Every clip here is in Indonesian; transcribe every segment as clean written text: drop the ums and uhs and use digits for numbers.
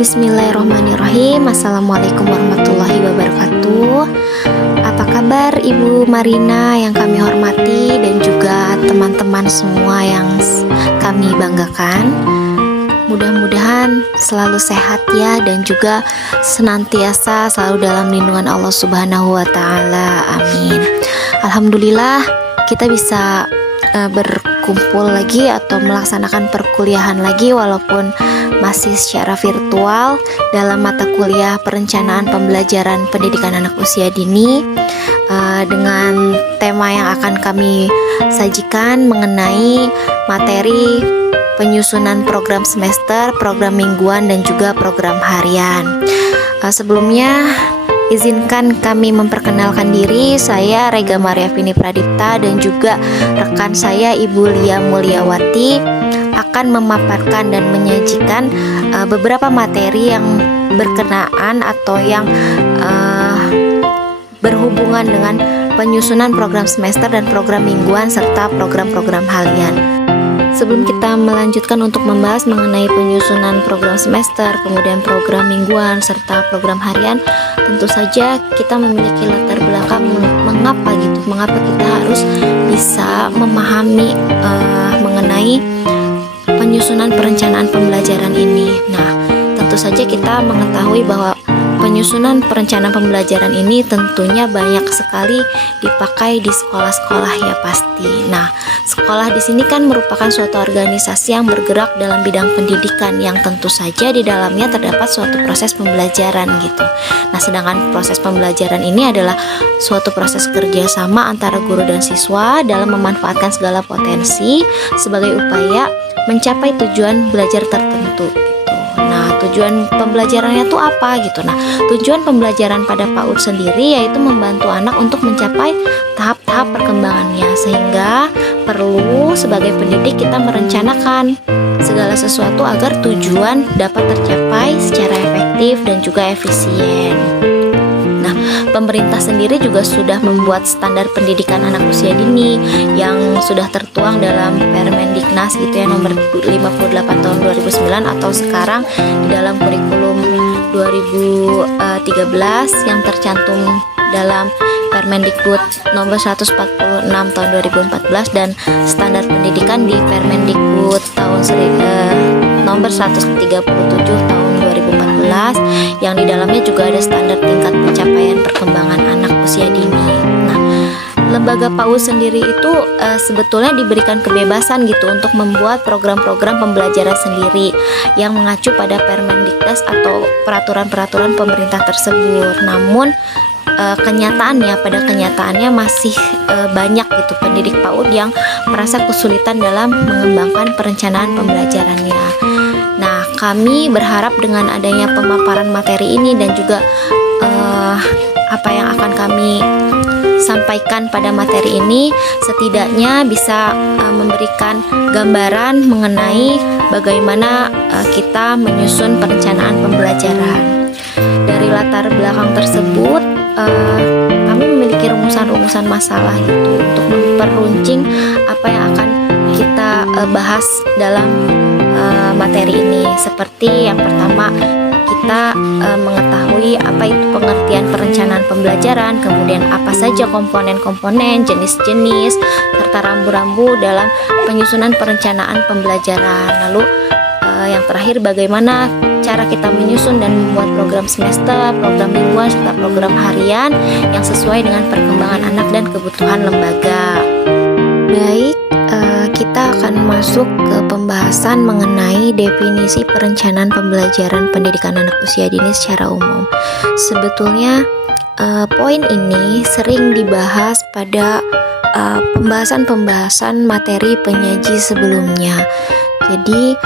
Bismillahirrahmanirrahim. Assalamualaikum warahmatullahi wabarakatuh. Apa kabar Ibu Marina yang kami hormati dan juga teman-teman semua yang kami banggakan? Mudah-mudahan selalu sehat ya, dan juga senantiasa selalu dalam lindungan Allah Subhanahu wa Ta'ala. Amin. Alhamdulillah kita bisa berkumpul lagi atau melaksanakan perkuliahan lagi walaupun masih secara virtual dalam mata kuliah perencanaan pembelajaran pendidikan anak usia dini, dengan tema yang akan kami sajikan mengenai materi penyusunan program semester, program mingguan, dan juga program harian. Sebelumnya izinkan kami memperkenalkan diri. Saya Rega Maria Vini Pradipta dan juga rekan saya Ibu Lia Mulyawati akan memaparkan dan menyajikan beberapa materi yang berkenaan atau yang berhubungan dengan penyusunan program semester dan program mingguan serta program-program harian. Sebelum kita melanjutkan untuk membahas mengenai penyusunan program semester, kemudian program mingguan, serta program harian, tentu saja kita memiliki latar belakang mengapa kita harus bisa memahami mengenai penyusunan perencanaan pembelajaran ini. Nah, tentu saja kita mengetahui bahwa penyusunan perencanaan pembelajaran ini tentunya banyak sekali dipakai di sekolah-sekolah ya pasti. Nah, sekolah di sini kan merupakan suatu organisasi yang bergerak dalam bidang pendidikan yang tentu saja di dalamnya terdapat suatu proses pembelajaran gitu. Nah, sedangkan proses pembelajaran ini adalah suatu proses kerjasama antara guru dan siswa dalam memanfaatkan segala potensi sebagai upaya mencapai tujuan belajar tertentu. Nah, tujuan pembelajarannya itu apa gitu. Nah, tujuan pembelajaran pada PAUD sendiri yaitu membantu anak untuk mencapai tahap-tahap perkembangannya, sehingga perlu sebagai pendidik kita merencanakan segala sesuatu agar tujuan dapat tercapai secara efektif dan juga efisien. Nah, pemerintah sendiri juga sudah membuat standar pendidikan anak usia dini yang sudah tertuang dalam Permendiknas gitu ya, nomor 58 tahun 2009, atau sekarang di dalam kurikulum 2013 yang tercantum dalam Permendikbud nomor 146 tahun 2014 dan standar pendidikan di Permendikbud tahun nomor 137 tahun 2014 yang di dalamnya juga ada standar tingkat pencapaian perkembangan anak usia dini. Nah, lembaga PAUD sendiri itu sebetulnya diberikan kebebasan gitu untuk membuat program-program pembelajaran sendiri yang mengacu pada Permendiknas atau peraturan-peraturan pemerintah tersebut. Namun pada kenyataannya masih banyak gitu pendidik PAUD yang merasa kesulitan dalam mengembangkan perencanaan pembelajarannya. Nah, kami berharap dengan adanya pemaparan materi ini dan juga apa yang akan kami sampaikan pada materi ini setidaknya bisa memberikan gambaran mengenai bagaimana kita menyusun perencanaan pembelajaran. Dari latar belakang tersebut, kami memiliki rumusan-rumusan masalah gitu untuk memperuncing apa yang akan kita bahas dalam materi ini. Seperti yang pertama, kita mengetahui apa itu pengertian perencanaan pembelajaran, kemudian apa saja komponen-komponen, jenis-jenis, serta rambu-rambu dalam penyusunan perencanaan pembelajaran. Lalu yang terakhir, bagaimana cara kita menyusun dan membuat program semester, program mingguan, serta program harian yang sesuai dengan perkembangan anak dan kebutuhan lembaga. Baik, kita akan masuk ke pembahasan mengenai definisi perencanaan pembelajaran pendidikan anak usia dini secara umum. Sebetulnya poin ini sering dibahas pada pembahasan-pembahasan materi penyaji sebelumnya. Jadi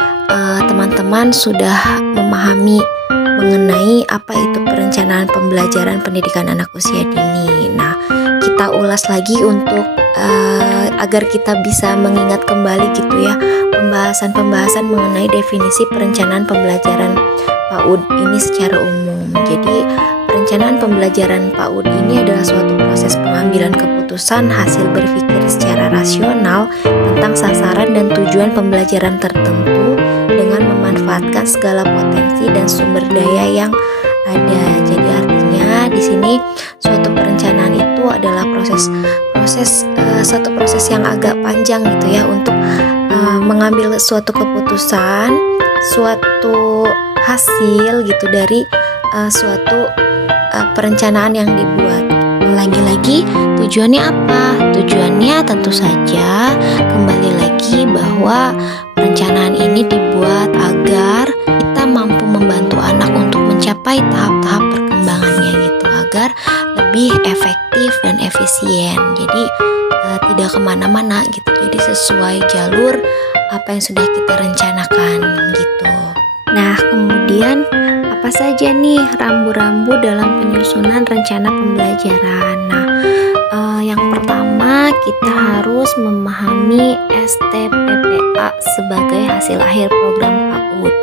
teman-teman sudah memahami mengenai apa itu perencanaan pembelajaran pendidikan anak usia dini. Nah, kita ulas lagi untuk agar kita bisa mengingat kembali gitu ya pembahasan-pembahasan mengenai definisi perencanaan pembelajaran PAUD ini secara umum. Jadi perencanaan pembelajaran PAUD ini adalah suatu proses pengambilan keputusan hasil berpikir secara rasional tentang sasaran dan tujuan pembelajaran tertentu dengan memanfaatkan memanfaatkan segala potensi dan sumber daya yang ada. Jadi artinya di sini suatu perencanaan itu adalah suatu proses yang agak panjang gitu ya, untuk mengambil suatu keputusan, suatu hasil gitu dari suatu perencanaan yang dibuat. Lagi-lagi tujuannya apa? Tujuannya tentu saja kembali lagi bahwa perencanaan ini dibuat agar kita mampu membantu anak untuk mencapai tahap-tahap perkembangannya gitu, agar lebih efektif dan efisien. Jadi tidak kemana-mana gitu, jadi sesuai jalur apa yang sudah kita rencanakan gitu. Nah, kemudian apa saja nih rambu-rambu dalam penyusunan rencana pembelajaran? Nah, yang pertama kita harus memahami STPPA sebagai hasil akhir program PAUD.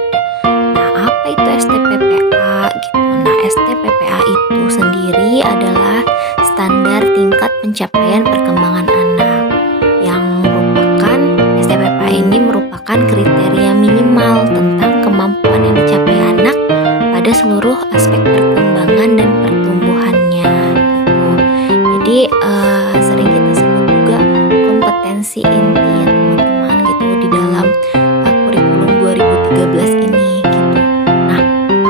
Nah, apa itu STPPA gitu? Nah, STPPA itu sendiri adalah standar tingkat pencapaian perkembangan anak, yang merupakan STPPA ini merupakan kriteria minimal tentang kemampuan yang dicapai anak pada seluruh aspek perkembangan dan pertumbuhannya gitu. Jadi sering kita sebut juga kompetensi inti ya teman-teman gitu di dalam kurikulum 2013 ini gitu. Nah,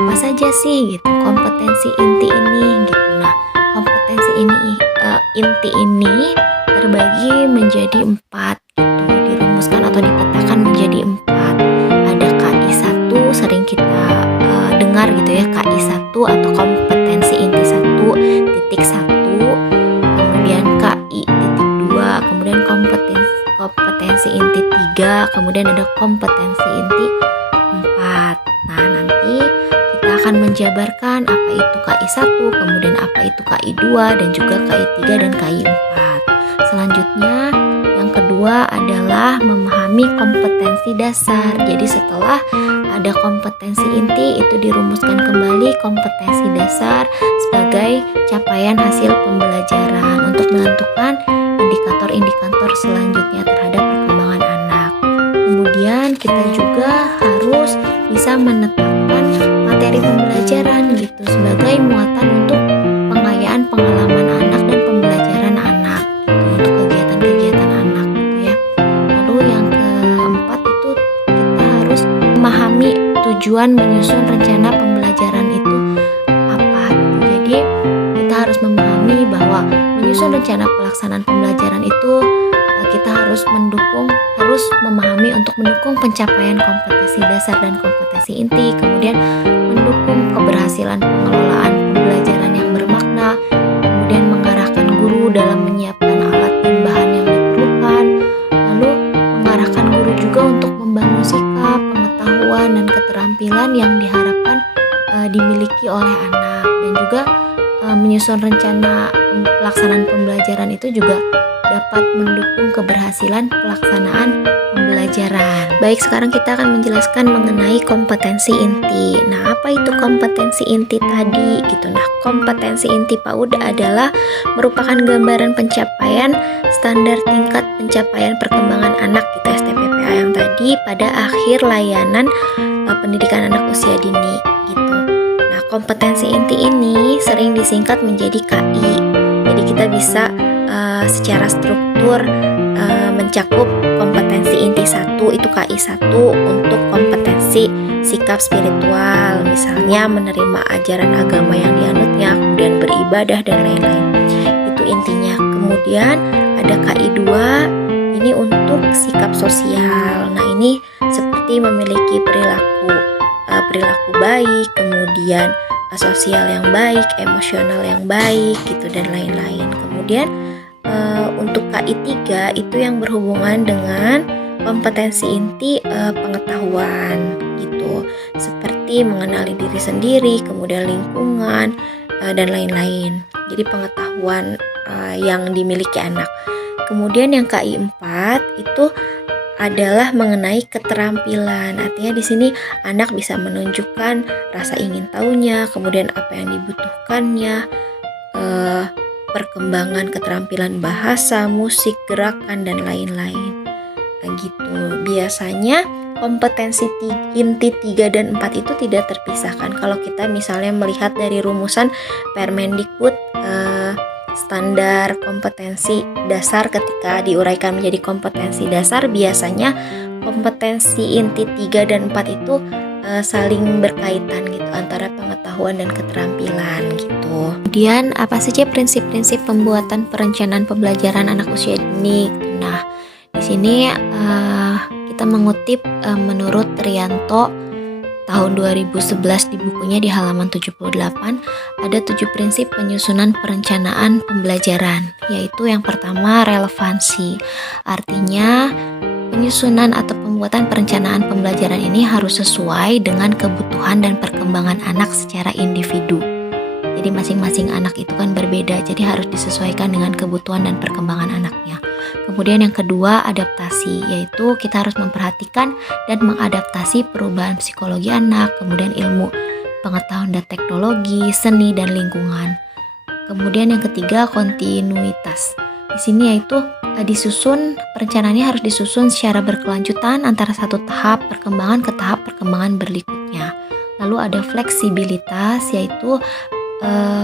apa saja sih gitu kompetensi inti ini gitu. Nah, kompetensi inti ini terbagi menjadi 4 gitu, dirumuskan atau dipetakan menjadi 4. Ada KI1, sering kita dengar gitu ya, KI1 atau kompetensi inti 1.1, kemudian KI.2, kemudian kompetensi inti 3, kemudian ada kompetensi inti 4. Nah, nanti kita akan menjabarkan apa itu KI1, kemudian apa itu KI2, dan juga KI3 dan KI4. Selanjutnya yang kedua adalah memahami kompetensi dasar. Jadi setelah ada kompetensi inti, itu dirumuskan kembali kompetensi dasar sebagai capaian hasil pembelajaran untuk menentukan indikator-indikator selanjutnya terhadap perkembangan anak. Kemudian kita juga harus bisa menetapkan materi pembelajaran gitu sebagai muatan untuk pengayaan pengalaman anak dan pembelajaran anak gitu, untuk kegiatan-kegiatan anak gitu ya. Lalu yang keempat itu kita harus memahami tujuan menyusun rencana pembelajaran itu apa gitu. Jadi kita harus memahami bahwa menyusun rencana pelaksanaan pembelajaran itu kita harus memahami untuk mendukung pencapaian kompetensi dasar dan kompetensi inti, kemudian mendukung keberhasilan pengelolaan pembelajaran yang bermakna, kemudian mengarahkan guru dalam menyiapkan alat dan bahan yang diperlukan, lalu mengarahkan guru juga untuk membangun sikap, pengetahuan, dan keterampilan yang diharapkan dimiliki oleh anak, dan juga menyusun rencana pelaksanaan pembelajaran itu juga dapat mendukung keberhasilan pelaksanaan pembelajaran. Baik, sekarang kita akan menjelaskan mengenai kompetensi inti. Nah, apa itu kompetensi inti tadi gitu? Nah, kompetensi inti PAUD adalah merupakan gambaran pencapaian standar tingkat pencapaian perkembangan anak gitu, STPPA yang tadi pada akhir layanan pendidikan anak usia dini gitu. Nah, kompetensi inti ini sering disingkat menjadi KI. Jadi kita bisa secara struktur mencakup kompetensi inti 1 itu KI1 untuk kompetensi sikap spiritual, misalnya menerima ajaran agama yang dianutnya, kemudian beribadah dan lain-lain. Itu intinya. Kemudian ada KI2, ini untuk sikap sosial. Nah, ini seperti memiliki perilaku baik, kemudian sosial yang baik, emosional yang baik gitu dan lain-lain. Kemudian untuk KI3 itu yang berhubungan dengan kompetensi inti pengetahuan gitu, seperti mengenali diri sendiri, kemudian lingkungan dan lain-lain. Jadi pengetahuan yang dimiliki anak. Kemudian yang KI4 itu adalah mengenai keterampilan. Artinya di sini anak bisa menunjukkan rasa ingin tahunya, kemudian apa yang dibutuhkannya, perkembangan keterampilan bahasa, musik, gerakan dan lain-lain. Nah, gitu. Biasanya kompetensi inti 3 dan 4 itu tidak terpisahkan. Kalau kita misalnya melihat dari rumusan Permendikbud standar kompetensi dasar, ketika diuraikan menjadi kompetensi dasar, biasanya kompetensi inti 3 dan 4 itu saling berkaitan gitu antara pengetahuan dan keterampilan gitu. Kemudian apa saja prinsip-prinsip pembuatan perencanaan pembelajaran anak usia dini? Nah, di sini kita mengutip menurut Trianto tahun 2011 di bukunya di halaman 78, ada 7 prinsip penyusunan perencanaan pembelajaran, yaitu yang pertama relevansi. Artinya penyusunan atau pembuatan perencanaan pembelajaran ini harus sesuai dengan kebutuhan dan perkembangan anak secara individu. Jadi masing-masing anak itu kan berbeda, jadi harus disesuaikan dengan kebutuhan dan perkembangan anaknya. Kemudian yang kedua, adaptasi, yaitu kita harus memperhatikan dan mengadaptasi perubahan psikologi anak, kemudian ilmu pengetahuan dan teknologi, seni dan lingkungan. Kemudian yang ketiga, kontinuitas. Di sini yaitu perencanaannya harus disusun secara berkelanjutan antara satu tahap perkembangan ke tahap perkembangan berikutnya. Lalu ada fleksibilitas, yaitu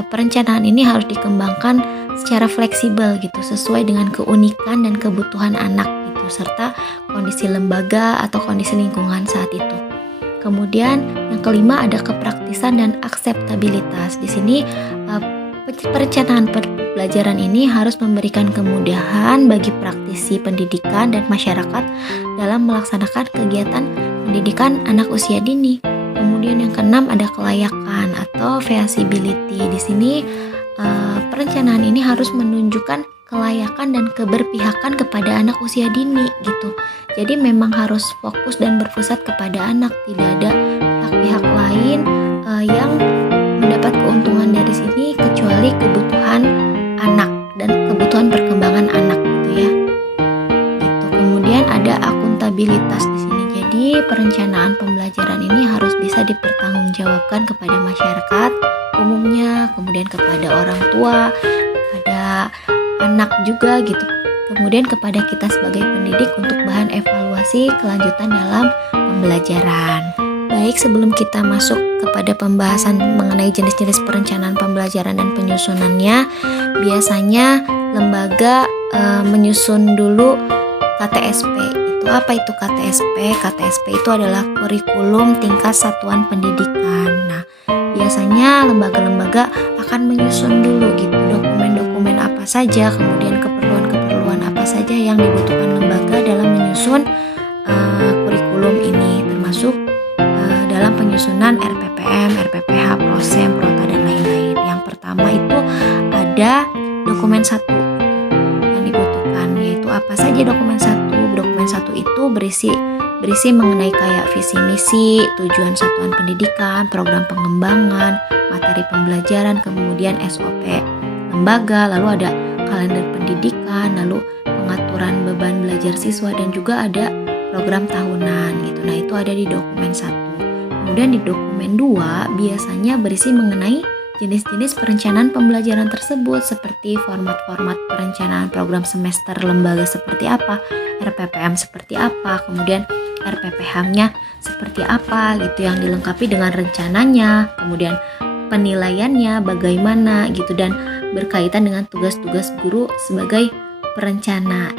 perencanaan ini harus dikembangkan secara fleksibel gitu, sesuai dengan keunikan dan kebutuhan anak gitu, serta kondisi lembaga atau kondisi lingkungan saat itu. Kemudian yang kelima ada kepraktisan dan akseptabilitas. Di sini perencanaan pembelajaran ini harus memberikan kemudahan bagi praktisi pendidikan dan masyarakat dalam melaksanakan kegiatan pendidikan anak usia dini. Kemudian yang keenam ada kelayakan atau feasibility. Di sini perencanaan ini harus menunjukkan kelayakan dan keberpihakan kepada anak usia dini gitu. Jadi memang harus fokus dan berpusat kepada anak, tidak ada pihak-pihak lain yang mendapat keuntungan dari sini kecuali kebutuhan anak dan kebutuhan perkembangan anak gitu ya. Gitu. Kemudian ada akuntabilitas di sini. Jadi perencanaan pembelajaran ini harus bisa dipertanggungjawabkan kepada masyarakat umumnya, kemudian kepada orang tua, kepada anak juga gitu. Kemudian kepada kita sebagai pendidik untuk bahan evaluasi kelanjutan dalam pembelajaran. Baik, sebelum kita masuk kepada pembahasan mengenai jenis-jenis perencanaan pembelajaran dan penyusunannya, biasanya lembaga menyusun dulu KTSP. Itu apa itu KTSP? KTSP itu adalah kurikulum tingkat satuan pendidikan. Nah, biasanya lembaga-lembaga akan menyusun dulu gitu dokumen-dokumen apa saja, kemudian keperluan-keperluan apa saja yang dibutuhkan lembaga dalam menyusun kurikulum ini, termasuk dalam penyusunan RPPM, RPPH, Prosem, Prota dan lain-lain. Yang pertama itu ada dokumen 1 yang dibutuhkan, yaitu apa saja dokumen 1? Dokumen 1 itu berisi mengenai kayak visi misi, tujuan satuan pendidikan, program pengembangan, materi pembelajaran, kemudian SOP lembaga, lalu ada kalender pendidikan, lalu pengaturan beban belajar siswa, dan juga ada program tahunan gitu. Nah, itu ada di dokumen 1. Kemudian di dokumen 2 biasanya berisi mengenai jenis-jenis perencanaan pembelajaran tersebut, seperti format-format perencanaan program semester lembaga seperti apa, RPPM seperti apa, kemudian RPPH-nya seperti apa gitu, yang dilengkapi dengan rencananya, kemudian penilaiannya bagaimana gitu, dan berkaitan dengan tugas-tugas guru sebagai perencana.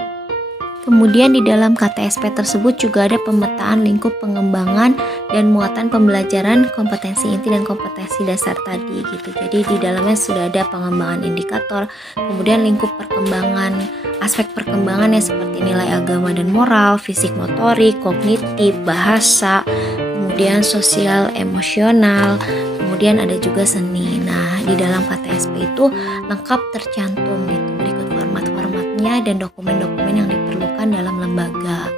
Kemudian di dalam KTSP tersebut juga ada pemetaan lingkup pengembangan dan muatan pembelajaran kompetensi inti dan kompetensi dasar tadi gitu. Jadi di dalamnya sudah ada pengembangan indikator, kemudian lingkup perkembangan, aspek perkembangannya seperti nilai agama dan moral, fisik motorik, kognitif, bahasa, kemudian sosial emosional, kemudian ada juga seni. Nah, di dalam KTSP itu lengkap tercantum gitu, berikut format-formatnya dan dokumen-dokumen yang diperlukan dalam lembaga.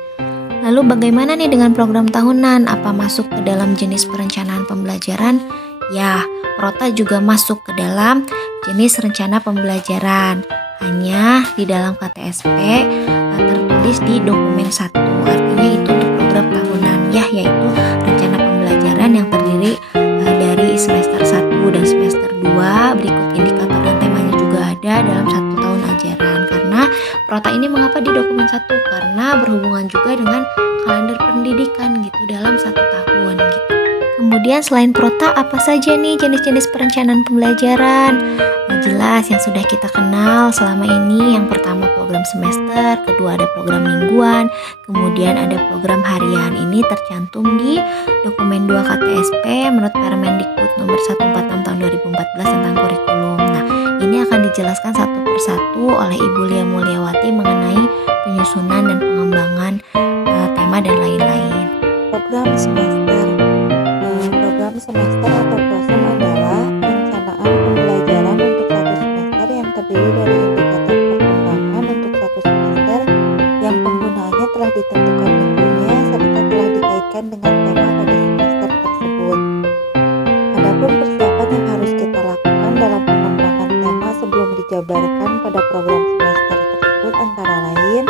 Lalu bagaimana nih dengan program tahunan? Apa masuk ke dalam jenis perencanaan pembelajaran? Ya, Prota juga masuk ke dalam jenis rencana pembelajaran. Hanya di dalam KTSP tertulis di dokumen 1. Artinya itu untuk program tahunan ya, yaitu rencana pembelajaran yang terdiri dari semester 1 dan semester 2. Berikut indikator dan temanya juga ada dalam 1 tahun ajaran. Karena Prota ini mengapa di dokumen 1? Karena berhubungan juga dengan kalender pendidikan gitu dalam 1 tahun gitu. Kemudian selain prota, apa saja nih jenis-jenis perencanaan pembelajaran? Jelas yang sudah kita kenal selama ini, yang pertama program semester, kedua ada program mingguan, kemudian ada program harian. Ini tercantum di dokumen 2 KTSP menurut Permendikbud nomor 146 tahun 2014 tentang kurikulum. Nah, ini akan dijelaskan satu persatu oleh Ibu Lia Mulyawati mengenai penyusunan dan pengembangan tema dan lain-lain. Program semester atau PROSEM adalah perencanaan pembelajaran untuk satu semester yang terdiri dari indikator perkembangan untuk satu semester yang penggunaannya telah ditentukan minggunya serta telah dikaitkan dengan tema pada semester tersebut. Adapun persiapan yang harus kita lakukan dalam pengembangan tema sebelum dijabarkan pada program semester tersebut antara lain: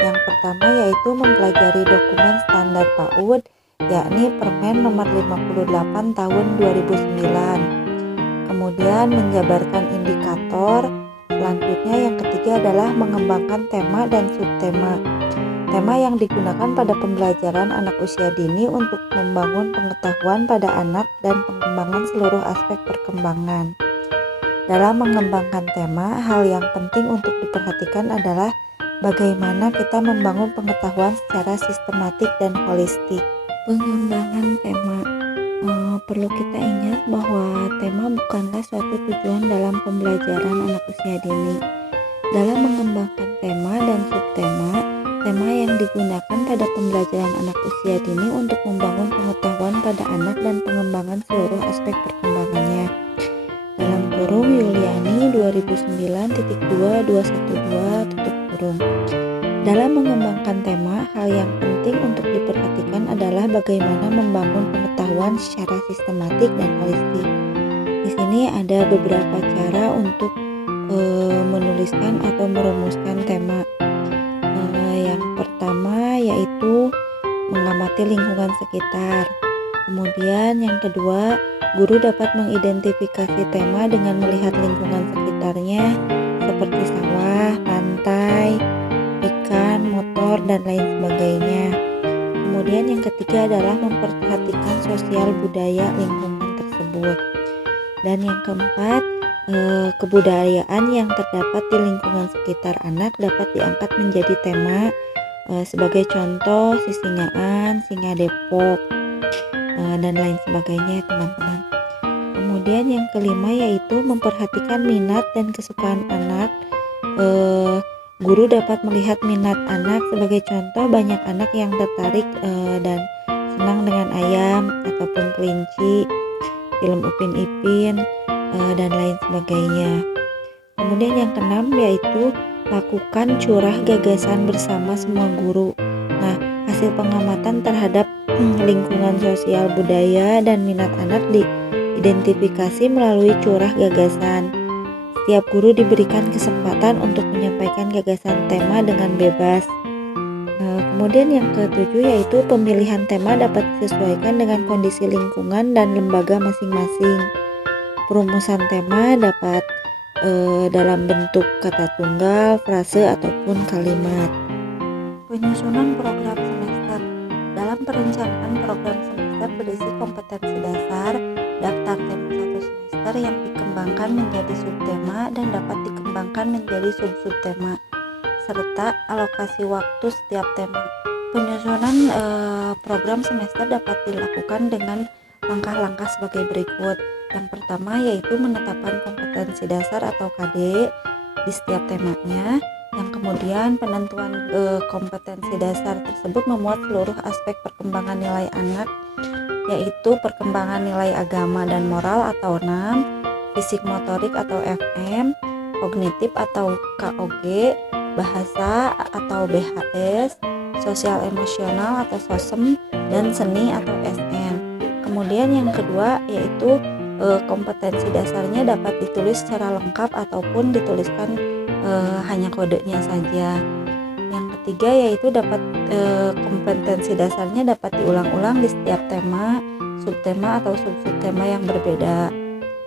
yang pertama yaitu mempelajari dokumen standar PAUD, yakni Permen nomor 58 tahun 2009. Kemudian menjabarkan indikator. Selanjutnya yang ketiga adalah mengembangkan tema dan subtema. Tema yang digunakan pada pembelajaran anak usia dini untuk membangun pengetahuan pada anak dan pengembangan seluruh aspek perkembangan. Dalam mengembangkan tema, hal yang penting untuk diperhatikan adalah bagaimana kita membangun pengetahuan secara sistematik dan holistik. Pengembangan tema, perlu kita ingat bahwa tema bukanlah suatu tujuan dalam pembelajaran anak usia dini. Dalam mengembangkan tema dan subtema, tema yang digunakan pada pembelajaran anak usia dini untuk membangun pengetahuan pada anak dan pengembangan seluruh aspek perkembangannya. Dalam kurung Yuliani 2009.2.212. Dalam mengembangkan tema, hal yang penting untuk diperhatikan adalah bagaimana membangun pengetahuan secara sistematik dan holistik. Di sini ada beberapa cara untuk menuliskan atau merumuskan tema. Yang pertama yaitu mengamati lingkungan sekitar. Kemudian yang kedua, guru dapat mengidentifikasi tema dengan melihat lingkungan sekitarnya seperti sawah, pantai, ikan, motor, dan lain sebagainya. Kemudian yang ketiga adalah memperhatikan sosial budaya lingkungan tersebut. Dan yang keempat, kebudayaan yang terdapat di lingkungan sekitar anak dapat diangkat menjadi tema, sebagai contoh Sisingaan, Singa Depok, dan lain sebagainya, teman-teman. Kemudian yang kelima yaitu memperhatikan minat dan kesukaan anak. Guru dapat melihat minat anak, sebagai contoh banyak anak yang tertarik dan senang dengan ayam ataupun kelinci, film Upin Ipin, dan lain sebagainya. Kemudian yang keenam yaitu lakukan curah gagasan bersama semua guru. Nah, hasil pengamatan terhadap lingkungan sosial budaya dan minat anak diidentifikasi melalui curah gagasan. Setiap guru diberikan kesempatan untuk menyampaikan gagasan tema dengan bebas. Kemudian yang ketujuh yaitu pemilihan tema dapat disesuaikan dengan kondisi lingkungan dan lembaga masing-masing. Perumusan tema dapat dalam bentuk kata tunggal, frase, ataupun kalimat. Penyusunan program semester. Dalam perencanaan program semester berisi kompetensi dasar, daftar tema satu semester yang dikembangkan menjadi subtema dan dapat dikembangkan menjadi sub-subtema, serta alokasi waktu setiap tema. Penyusunan program semester dapat dilakukan dengan langkah-langkah sebagai berikut. Yang pertama yaitu menetapkan kompetensi dasar atau KD di setiap temanya. Yang kemudian penentuan kompetensi dasar tersebut memuat seluruh aspek perkembangan nilai anak, yaitu perkembangan nilai agama dan moral atau NAM, fisik motorik atau FM, kognitif atau KOG, bahasa atau BHS, sosial emosional atau SOSEM, dan seni atau SN. Kemudian yang kedua yaitu kompetensi dasarnya dapat ditulis secara lengkap ataupun dituliskan hanya kodenya saja. Yang ketiga yaitu kompetensi dasarnya dapat diulang-ulang di setiap tema, subtema atau sub-subtema yang berbeda.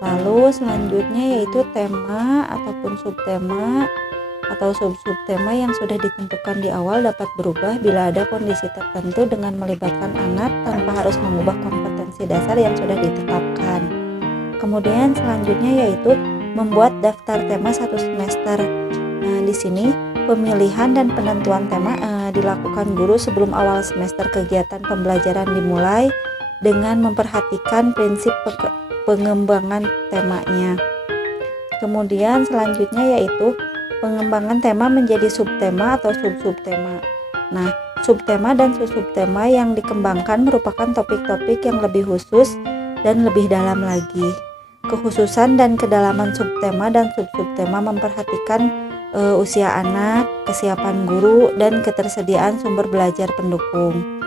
Lalu selanjutnya yaitu tema ataupun subtema atau sub-subtema yang sudah ditentukan di awal dapat berubah bila ada kondisi tertentu dengan melibatkan anak tanpa harus mengubah kompetensi dasar yang sudah ditetapkan. Kemudian selanjutnya yaitu membuat daftar tema satu semester. Nah, di sini pemilihan dan penentuan tema dilakukan guru sebelum awal semester kegiatan pembelajaran dimulai dengan memperhatikan prinsip pengembangan temanya. Kemudian selanjutnya yaitu pengembangan tema menjadi subtema atau sub-subtema. Nah, subtema dan sub-subtema yang dikembangkan merupakan topik-topik yang lebih khusus dan lebih dalam lagi. Kekhususan dan kedalaman subtema dan sub-subtema memperhatikan usia anak, kesiapan guru, dan ketersediaan sumber belajar pendukung.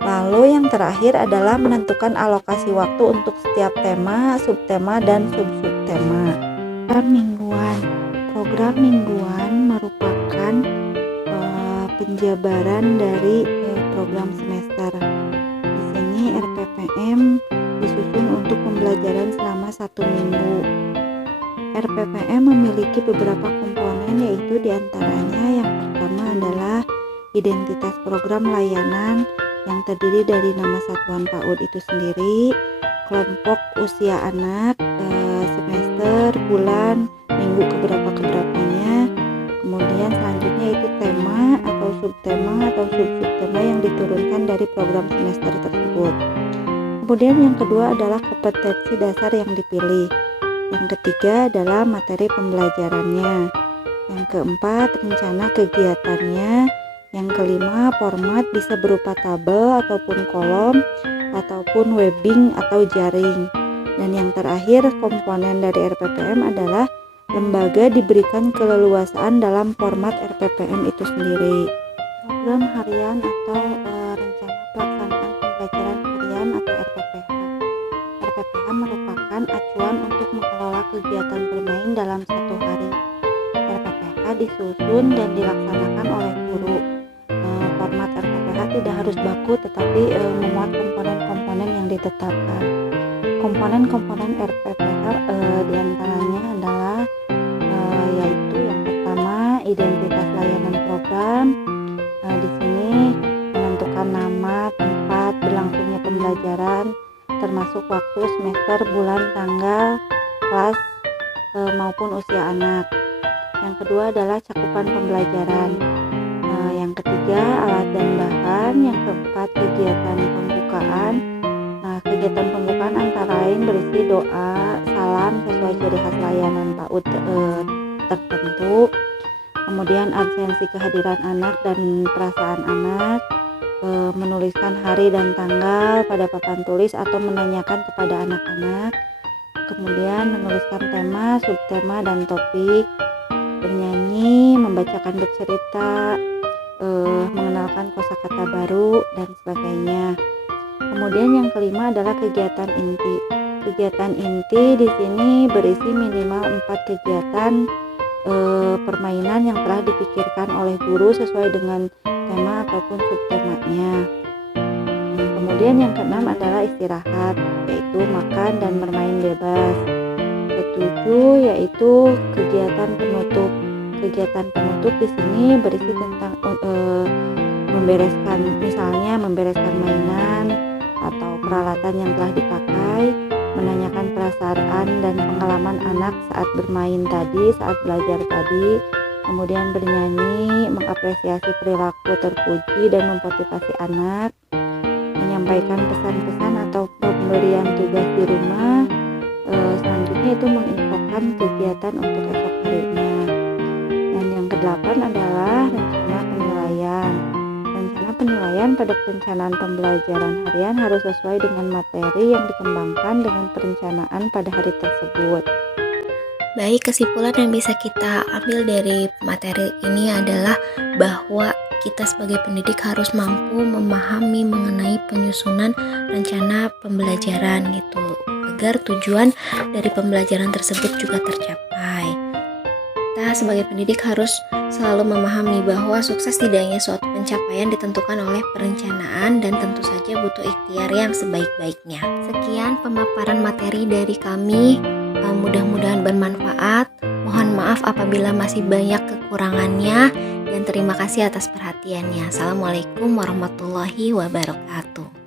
Lalu yang terakhir adalah menentukan alokasi waktu untuk setiap tema, subtema, dan sub-subtema. Program mingguan merupakan penjabaran dari program semester. Di sini RPPM disusun untuk pembelajaran selama 1 minggu. RPPM memiliki beberapa komponen, yaitu diantaranya yang pertama adalah identitas program layanan yang terdiri dari nama satuan PAUD itu sendiri, kelompok usia anak, semester, bulan, minggu keberapanya, kemudian selanjutnya itu tema atau sub-subtema yang diturunkan dari program semester tersebut. Kemudian yang kedua adalah kompetensi dasar yang dipilih. Yang ketiga adalah materi pembelajarannya. Yang keempat, rencana kegiatannya. Yang kelima, format bisa berupa tabel ataupun kolom ataupun webbing atau jaring. Dan yang terakhir, komponen dari RPPM adalah lembaga diberikan keleluasaan dalam format RPPM itu sendiri. Program harian atau rencana pelaksanaan pembelajaran harian atau RPPH. RPPH merupakan acuan untuk mengelola kegiatan bermain dalam satu hari. RPPH disusun dan dilaksanakan oleh guru. Format RPPH tidak harus baku, tetapi memuat komponen-komponen yang ditetapkan. Komponen-komponen RPPH diantaranya adalah yaitu yang pertama identitas layanan program. Di sini menentukan nama, tempat berlangsungnya pembelajaran, termasuk waktu, semester, bulan, tanggal, kelas maupun usia anak. Yang kedua adalah cakupan pembelajaran. Yang ketiga alat dan bahan. Yang keempat kegiatan pembukaan. Nah, kegiatan pembukaan antara lain berisi doa, salam sesuai ciri khas layanan PAUD tertentu. Kemudian absensi kehadiran anak dan perasaan anak, menuliskan hari dan tanggal pada papan tulis atau menanyakan kepada anak-anak. Kemudian menuliskan tema, subtema, dan topik, bernyanyi, membacakan bercerita, mengenalkan kosakata baru, dan sebagainya. Kemudian yang kelima adalah kegiatan inti. Kegiatan inti di sini berisi minimal 4 kegiatan permainan yang telah dipikirkan oleh guru sesuai dengan tema ataupun subtemanya. Kemudian yang keenam adalah istirahat, yaitu makan dan bermain bebas. Ketujuh yaitu kegiatan penutup. Kegiatan penutup di sini berisi tentang membereskan mainan atau peralatan yang telah dipakai, menanyakan perasaan dan pengalaman anak saat bermain tadi, saat belajar tadi, kemudian bernyanyi, mengapresiasi perilaku terpuji dan memotivasi anak, menyampaikan pesan-pesan atau pemberian tugas di rumah. Selanjutnya itu menginfokan kegiatan untuk esok harinya. Dan yang kedelapan adalah rencana penilaian. Rencana penilaian pada perencanaan pembelajaran harian harus sesuai dengan materi yang dikembangkan dengan perencanaan pada hari tersebut. Baik, kesimpulan yang bisa kita ambil dari materi ini adalah bahwa kita sebagai pendidik harus mampu memahami mengenai penyusunan rencana pembelajaran gitu, agar tujuan dari pembelajaran tersebut juga tercapai. Kita sebagai pendidik harus selalu memahami bahwa sukses tidak hanya suatu pencapaian ditentukan oleh perencanaan dan tentu saja butuh ikhtiar yang sebaik-baiknya. Sekian pemaparan materi dari kami, mudah-mudahan bermanfaat. Mohon maaf apabila masih banyak kekurangannya dan terima kasih atas perhatiannya. Assalamualaikum warahmatullahi wabarakatuh.